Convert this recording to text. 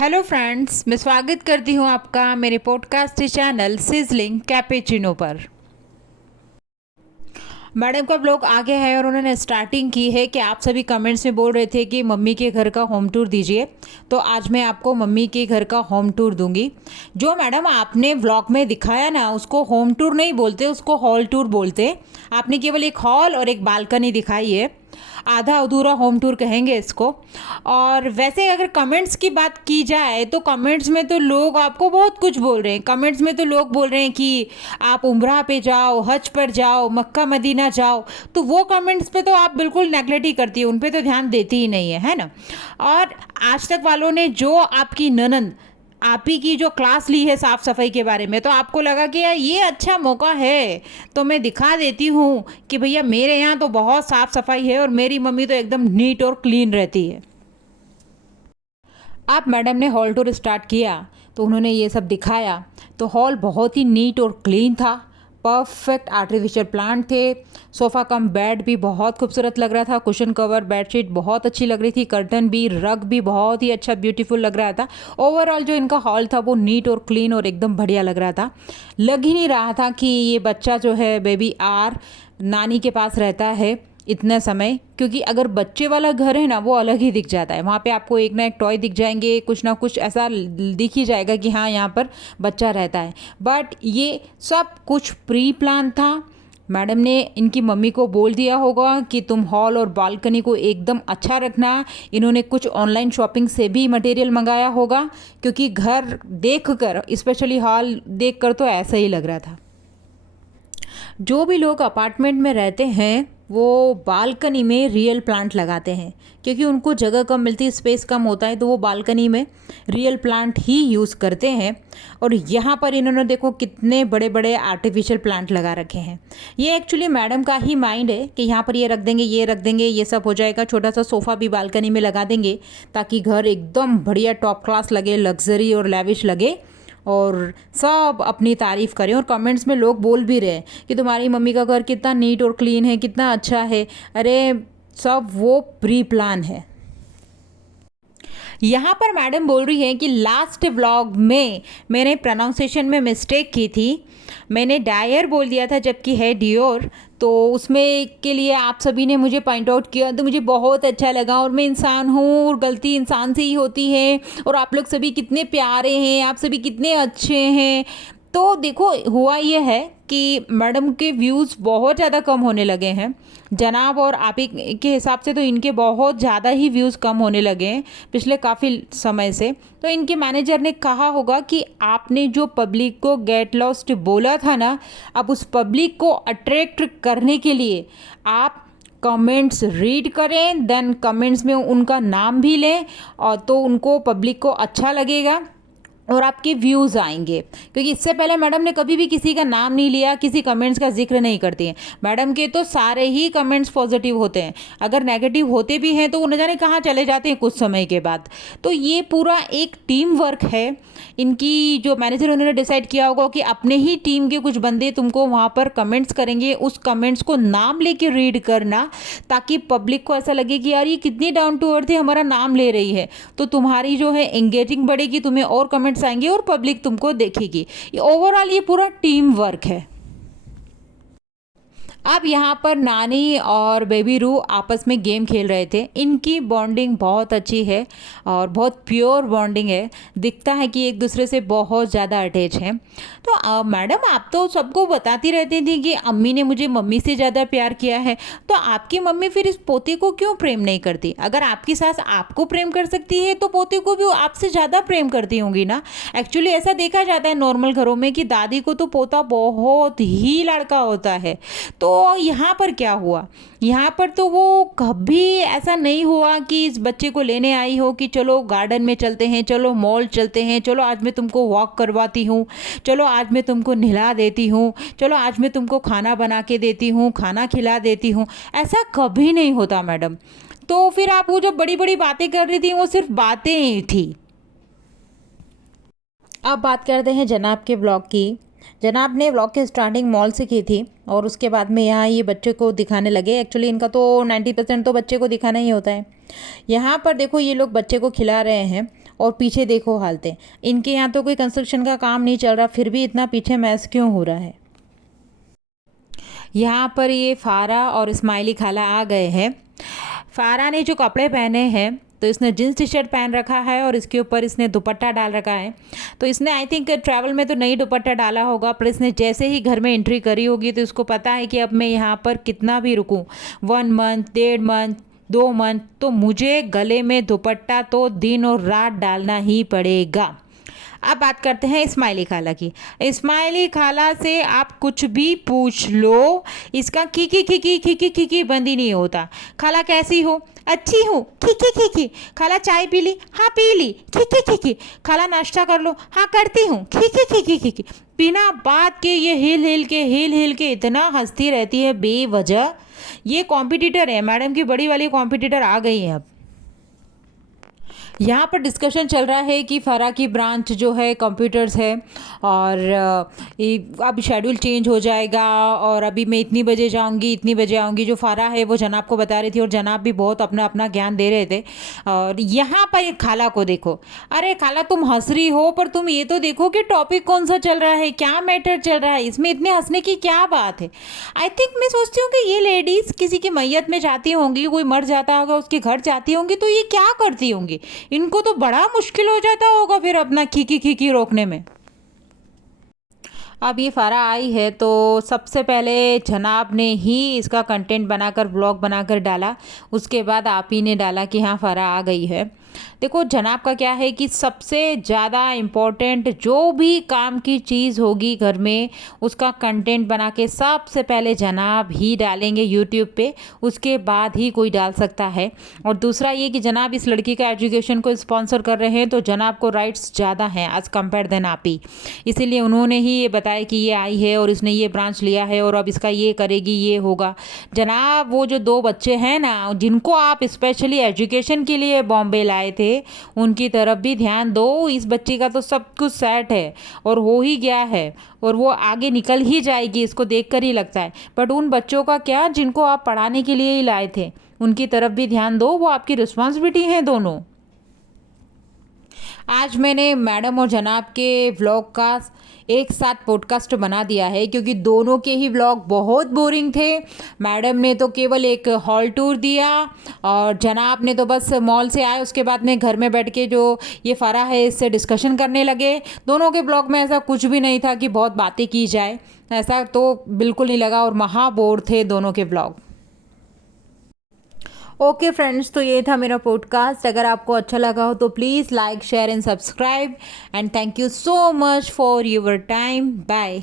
Hello friends, मैं स्वागत करती हूँ आपका मेरे पॉडकास्ट चैनल सिजलिंग कैपेचिनो पर। मैडम का ब्लॉग आगे है और उन्होंने स्टार्टिंग की है कि आप सभी कमेंट्स में बोल रहे थे कि मम्मी के घर का होम टूर दीजिए, तो आज मैं आपको मम्मी के घर का होम टूर दूंगी। जो मैडम आपने व्लॉग में दिखाया ना, उसको होम टूर नहीं बोलते, उसको हॉल टूर बोलते। आपने केवल एक हॉल और एक बालकनी दिखाई है, आधा अधूरा होम टूर कहेंगे इसको। और वैसे अगर कमेंट्स की बात की जाए तो कमेंट्स में तो लोग आपको बहुत कुछ बोल रहे हैं। कमेंट्स में तो लोग बोल रहे हैं कि आप उम्रा पे जाओ, हज पर जाओ, मक्का मदीना जाओ। तो वो कमेंट्स पे तो आप बिल्कुल नेगलेक्ट ही करती है, उन पे तो ध्यान देती ही नहीं है ना। और आज तक वालों ने जो आपकी ननंद आप ही की जो क्लास ली है साफ़ सफाई के बारे में, तो आपको लगा कि यार ये अच्छा मौका है तो मैं दिखा देती हूँ कि भैया मेरे यहाँ तो बहुत साफ़ सफाई है और मेरी मम्मी तो एकदम नीट और क्लीन रहती है। आप मैडम ने हॉल टूर स्टार्ट किया तो उन्होंने ये सब दिखाया, तो हॉल बहुत ही नीट और क्लीन था। परफेक्ट आर्टिफिशियल प्लांट थे। सोफ़ा कम बेड भी बहुत खूबसूरत लग रहा था। कुशन कवर बेडशीट बहुत अच्छी लग रही थी। कर्टन भी, रग भी बहुत ही अच्छा ब्यूटीफुल लग रहा था। ओवरऑल जो इनका हॉल था वो नीट और क्लीन और एकदम बढ़िया लग रहा था। लग ही नहीं रहा था कि ये बच्चा जो है बेबी आर नानी के पास रहता है इतने समय, क्योंकि अगर बच्चे वाला घर है ना वो अलग ही दिख जाता है। वहाँ पे आपको एक ना एक टॉय दिख जाएंगे, कुछ ना कुछ ऐसा दिख ही जाएगा कि हाँ यहाँ पर बच्चा रहता है। बट ये सब कुछ प्री प्लान था। मैडम ने इनकी मम्मी को बोल दिया होगा कि तुम हॉल और बालकनी को एकदम अच्छा रखना। इन्होंने कुछ ऑनलाइन शॉपिंग से भी मटेरियल मंगाया होगा, क्योंकि घर देख कर, स्पेशली हॉल देख कर तो ऐसा ही लग रहा था। जो भी लोग अपार्टमेंट में रहते हैं वो बालकनी में रियल प्लांट लगाते हैं, क्योंकि उनको जगह कम मिलती है, स्पेस कम होता है, तो वो बालकनी में रियल प्लांट ही यूज़ करते हैं। और यहाँ पर इन्होंने देखो कितने बड़े बड़े आर्टिफिशियल प्लांट लगा रखे हैं। ये एक्चुअली मैडम का ही माइंड है कि यहाँ पर ये रख देंगे, ये रख देंगे, ये सब हो जाएगा। छोटा सा सोफ़ा भी बालकनी में लगा देंगे ताकि घर एकदम बढ़िया टॉप क्लास लगे, लग्जरी और लेविश लगे और सब अपनी तारीफ़ करें। और कमेंट्स में लोग बोल भी रहे हैं कि तुम्हारी मम्मी का घर कितना नीट और क्लीन है, कितना अच्छा है। अरे सब वो प्री प्लान है। यहाँ पर मैडम बोल रही है कि लास्ट व्लॉग में मैंने प्रोनाउंसिएशन में मिस्टेक की थी, मैंने डायर बोल दिया था जबकि है डियोर। तो उसमें के लिए आप सभी ने मुझे पॉइंट आउट किया तो मुझे बहुत अच्छा लगा। और मैं इंसान हूँ और गलती इंसान से ही होती है। और आप लोग सभी कितने प्यारे हैं, आप सभी कितने अच्छे हैं। तो देखो हुआ ये है कि मैडम के व्यूज़ बहुत ज़्यादा कम होने लगे हैं। जनाब और आप ही के हिसाब से तो इनके बहुत ज़्यादा ही व्यूज़ कम होने लगे हैं पिछले काफ़ी समय से। तो इनके मैनेजर ने कहा होगा कि आपने जो पब्लिक को गेट लॉस्ट बोला था ना, अब उस पब्लिक को अट्रैक्ट करने के लिए आप कमेंट्स रीड करें, देन कमेंट्स में उनका नाम भी लें, और तो उनको पब्लिक को अच्छा लगेगा और आपके व्यूज़ आएंगे। क्योंकि इससे पहले मैडम ने कभी भी किसी का नाम नहीं लिया, किसी कमेंट्स का जिक्र नहीं करती हैं। मैडम के तो सारे ही कमेंट्स पॉजिटिव होते हैं, अगर नेगेटिव होते भी हैं तो वो न जाने कहाँ चले जाते हैं कुछ समय के बाद। तो ये पूरा एक टीम वर्क है। इनकी जो मैनेजर उन्होंने डिसाइड किया होगा कि अपने ही टीम के कुछ बंदे तुमको वहाँ पर कमेंट्स करेंगे, उस कमेंट्स को नाम लेके रीड करना, ताकि पब्लिक को ऐसा लगे कि यार ये कितनी डाउन टू अर्थ है, हमारा नाम ले रही है। तो तुम्हारी जो है एंगेजिंग बढ़ेगी, तुम्हें और कमेंट्स आएंगे और पब्लिक तुमको देखेगी। ओवरऑल ये पूरा टीम वर्क है। अब यहाँ पर नानी और बेबी रू आपस में गेम खेल रहे थे। इनकी बॉन्डिंग बहुत अच्छी है और बहुत प्योर बॉन्डिंग है। दिखता है कि एक दूसरे से बहुत ज़्यादा अटैच हैं। तो मैडम आप तो सबको बताती रहती थी कि अम्मी ने मुझे मम्मी से ज़्यादा प्यार किया है, तो आपकी मम्मी फिर इस पोते को क्यों प्रेम नहीं करती? अगर आपकी सास आपको प्रेम कर सकती है तो पोते को भी आपसे ज़्यादा प्रेम करती होंगी ना। एक्चुअली ऐसा देखा जाता है नॉर्मल घरों में कि दादी को तो पोता बहुत ही लड़का होता है। तो यहाँ पर क्या हुआ? यहाँ पर तो वो कभी ऐसा नहीं हुआ कि इस बच्चे को लेने आई हो कि चलो गार्डन में चलते हैं, चलो मॉल चलते हैं, चलो आज मैं तुमको वॉक करवाती हूँ, चलो आज मैं तुमको नहला देती हूँ, चलो आज मैं तुमको खाना बना के देती हूँ, खाना खिला देती हूँ। ऐसा कभी नहीं होता मैडम। तो फिर आप वो जो बड़ी बड़ी बातें कर रही थी वो सिर्फ बातें ही थी। अब बात करते हैं जनाब के ब्लॉग की। जनाब ने ब्लॉग की स्टार्टिंग मॉल से की थी और उसके बाद में यहाँ ये बच्चे को दिखाने लगे। एक्चुअली इनका तो 90% तो बच्चे को दिखाना ही होता है। यहाँ पर देखो ये लोग बच्चे को खिला रहे हैं और पीछे देखो हालतें, इनके यहाँ तो कोई कंस्ट्रक्शन का काम नहीं चल रहा, फिर भी इतना पीछे मैस क्यों हो रहा है। यहाँ पर ये फारा और इस्माइली खाला आ गए हैं। फारा ने जो कपड़े पहने हैं, तो इसने जींस टी शर्ट पहन रखा है और इसके ऊपर इसने दुपट्टा डाल रखा है। तो इसने आई थिंक ट्रैवल में तो नहीं दुपट्टा डाला होगा, पर इसने जैसे ही घर में एंट्री करी होगी तो इसको पता है कि अब मैं यहाँ पर कितना भी रुकूँ, 1 मंथ, 1.5 मंथ, 2 मंथ, तो मुझे गले में दुपट्टा तो दिन और रात डालना ही पड़ेगा। अब बात करते हैं इस्माइली खाला की। इस्माइली खाला से आप कुछ भी पूछ लो, इसका खीकी खीकी खीकी खीकी बंद ही नहीं होता। खाला कैसी हो? अच्छी हूँ, खीकी खीकी। खाला चाय पी ली? हाँ पी ली, खीकी खीकी। खाला नाश्ता कर लो? हाँ करती हूँ, खीकी खीकी खीकी। बिना बात के ये हिल हिल के इतना हंसती रहती है बेवजह। ये कॉम्पिटिटर है, मैडम की बड़ी वाली कॉम्पिटिटर आ गई है अब। यहाँ पर डिस्कशन चल रहा है कि फ़रा की ब्रांच जो है कंप्यूटर्स है और अब शेड्यूल चेंज हो जाएगा और अभी मैं इतनी बजे जाऊँगी, इतनी बजे आऊँगी। जो फ़रा है वो जनाब को बता रही थी और जनाब भी बहुत अपना अपना ज्ञान दे रहे थे। और यहाँ पर खाला को देखो, अरे खाला तुम हंस रही हो, पर तुम ये तो देखो कि टॉपिक कौन सा चल रहा है, क्या मैटर चल रहा है, इसमें इतने हंसने की क्या बात है। आई थिंक मैं सोचती हूँ कि ये लेडीज़ किसी की मैयत में जाती होंगी, कोई मर जाता होगा उसके घर जाती होंगी, तो ये क्या करती होंगी। इनको तो बड़ा मुश्किल हो जाता होगा फिर अपना खीकी खीकी रोकने में। अब ये फ़ारा आई है तो सबसे पहले जनाब ने ही इसका कंटेंट बनाकर ब्लॉग बनाकर डाला, उसके बाद आप ही ने डाला कि हाँ फ़ारा आ गई है। देखो जनाब का क्या है कि सबसे ज़्यादा इम्पोर्टेंट जो भी काम की चीज़ होगी घर में, उसका कंटेंट बना के सबसे पहले जनाब ही डालेंगे यूट्यूब पे, उसके बाद ही कोई डाल सकता है। और दूसरा ये कि जनाब इस लड़की का एजुकेशन को स्पॉन्सर कर रहे हैं, तो जनाब को राइट्स ज़्यादा हैं एज़ कम्पेयर देन आप ही, इसीलिए उन्होंने ही ये बताया कि ये आई है और इसने ये ब्रांच लिया है और अब इसका ये करेगी, ये होगा। जनाब वो जो 2 बच्चे हैं ना, जिनको आप स्पेशली एजुकेशन के लिए बॉम्बे लाए थे, उनकी तरफ भी ध्यान दो। इस बच्ची का तो सब कुछ सेट है और हो ही गया है और वो आगे निकल ही जाएगी, इसको देखकर ही लगता है। बट उन बच्चों का क्या, जिनको आप पढ़ाने के लिए ही लाए थे, उनकी तरफ भी ध्यान दो, वो आपकी रिस्पॉन्सिबिलिटी है दोनों। आज मैंने मैडम और जनाब के व्लॉग का एक साथ पॉडकास्ट बना दिया है, क्योंकि दोनों के ही व्लॉग बहुत बोरिंग थे। मैडम ने तो केवल एक हॉल टूर दिया और जनाब ने तो बस मॉल से आए, उसके बाद में घर में बैठ के जो ये फ़ारा है इससे डिस्कशन करने लगे। दोनों के ब्लॉग में ऐसा कुछ भी नहीं था कि बहुत बातें की जाए, ऐसा तो बिल्कुल नहीं लगा और महा बोर थे दोनों के ब्लॉग। ओके फ्रेंड्स, तो ये था मेरा पॉडकास्ट। अगर आपको अच्छा लगा हो तो please like, share and subscribe and thank you so much for your time. Bye.